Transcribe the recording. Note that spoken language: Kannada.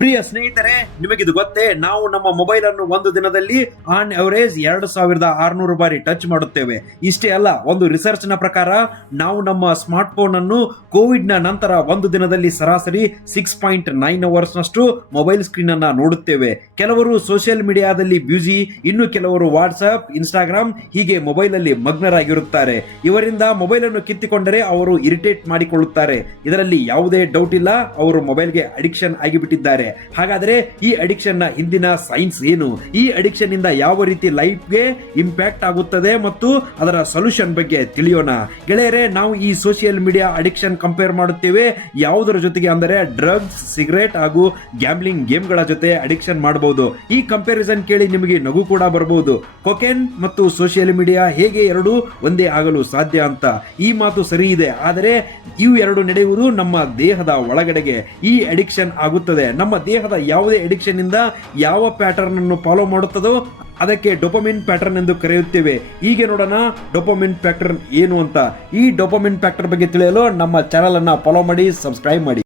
ಪ್ರಿಯ ಸ್ನೇಹಿತರೆ, ನಿಮಗಿದು ಗೊತ್ತೇ? ನಾವು ನಮ್ಮ ಮೊಬೈಲ್ ಅನ್ನು ಒಂದು ದಿನದಲ್ಲಿ ಆನ್ ಅವರೇಜ್ 2600 ಬಾರಿ ಟಚ್ ಮಾಡುತ್ತೇವೆ. ಇಷ್ಟೇ ಅಲ್ಲ, ಒಂದು ರಿಸರ್ಚ್ ನ ಪ್ರಕಾರ ನಾವು ನಮ್ಮ ಸ್ಮಾರ್ಟ್ ಫೋನ್ ಅನ್ನು ಕೋವಿಡ್ ನ ನಂತರ ಒಂದು ದಿನದಲ್ಲಿ ಸರಾಸರಿ 6.9 ಅವರ್ಸ್ ನಷ್ಟು ಮೊಬೈಲ್ ಸ್ಕ್ರೀನ್ ಅನ್ನ ನೋಡುತ್ತೇವೆ. ಕೆಲವರು ಸೋಷಿಯಲ್ ಮೀಡಿಯಾದಲ್ಲಿ ಬ್ಯೂಸಿ, ಇನ್ನು ಕೆಲವರು ವಾಟ್ಸ್ಆಪ್, ಇನ್ಸ್ಟಾಗ್ರಾಮ್ ಹೀಗೆ ಮೊಬೈಲ್ ಅಲ್ಲಿ ಮಗ್ನರಾಗಿರುತ್ತಾರೆ. ಇವರಿಂದ ಮೊಬೈಲ್ ಅನ್ನು ಕಿತ್ತಿಕೊಂಡರೆ ಅವರು ಇರಿಟೇಟ್ ಮಾಡಿಕೊಳ್ಳುತ್ತಾರೆ. ಇದರಲ್ಲಿ ಯಾವುದೇ ಡೌಟ್ ಇಲ್ಲ, ಅವರು ಮೊಬೈಲ್ಗೆ ಅಡಿಕ್ಷನ್ ಆಗಿಬಿಟ್ಟಿದ್ದಾರೆ. ಹಾಗಾದ್ರೆ ಈ ಅಡಿಕ್ಷನ್ ನ ಹಿಂದಿನ ಸೈನ್ಸ್ ಏನು? ಈ ಅಡಿಕ್ಷನ್ ಇಂದ ಯಾವ ರೀತಿ ಲೈಫ್ಗೆ ಇಂಪ್ಯಾಕ್ಟ್ ಆಗುತ್ತದೆ ಮತ್ತು ಅದರ ಸೊಲ್ಯೂಷನ್ ಬಗ್ಗೆ ತಿಳಿಯೋಣ. ಗೆಳೆಯರೆ, ನಾವು ಈ ಸೋಷಿಯಲ್ ಮೀಡಿಯಾ ಅಡಿಕ್ಷನ್ ಕಂಪೇರ್ ಮಾಡುತ್ತೇವೆ ಯಾವುದರ ಜೊತೆಗೆ ಅಂದರೆ ಡ್ರಗ್ಸ್, ಸಿಗರೇಟ್ ಹಾಗೂ ಗ್ಯಾಮ್ಲಿಂಗ್ ಗೇಮ್ಗಳ ಜೊತೆ ಅಡಿಕ್ಷನ್ ಮಾಡಬಹುದು. ಈ ಕಂಪ್ಯಾರಿಸನ್ ಕೇಳಿ ನಿಮಗೆ ನಗು ಕೂಡ ಬರಬಹುದು. ಕೊಕೇನ್ ಮತ್ತು ಸೋಷಿಯಲ್ ಮೀಡಿಯಾ ಹೇಗೆ ಎರಡು ಒಂದೇ ಆಗಲು ಸಾಧ್ಯ ಅಂತ. ಈ ಮಾತು ಸರಿ ಇದೆ, ಆದರೆ ಇವು ಎರಡು ನಡೆಯುವುದು ನಮ್ಮ ದೇಹದ ಒಳಗಡೆಗೆ. ಈ ಅಡಿಕ್ಷನ್ ಆಗುತ್ತದೆ ನಮ್ಮ ದೇಹದ ಯಾವುದೇ ಅಡಿಕ್ಷನ್ ಇಂದ ಯಾವ ಪ್ಯಾಟರ್ನ್ ಅನ್ನು ಫಾಲೋ ಮಾಡುತ್ತದೋ ಅದಕ್ಕೆ ಡೋಪಮಿನ್ ಪ್ಯಾಟರ್ನ್ ಎಂದು ಕರೆಯುತ್ತೇವೆ. ಹೀಗೆ ನೋಡೋಣ ಡೋಪಮಿನ್ ಪ್ಯಾಟರ್ನ್ ಏನು ಅಂತ. ಈ ಡೋಪಮಿನ್ ಪ್ಯಾಟರ್ನ್ ಬಗ್ಗೆ ತಿಳಿಯಲು ನಮ್ಮ ಚಾನೆಲ್ ಅನ್ನ ಫಾಲೋ ಮಾಡಿ, ಸಬ್ಸ್ಕ್ರೈಬ್ ಮಾಡಿ.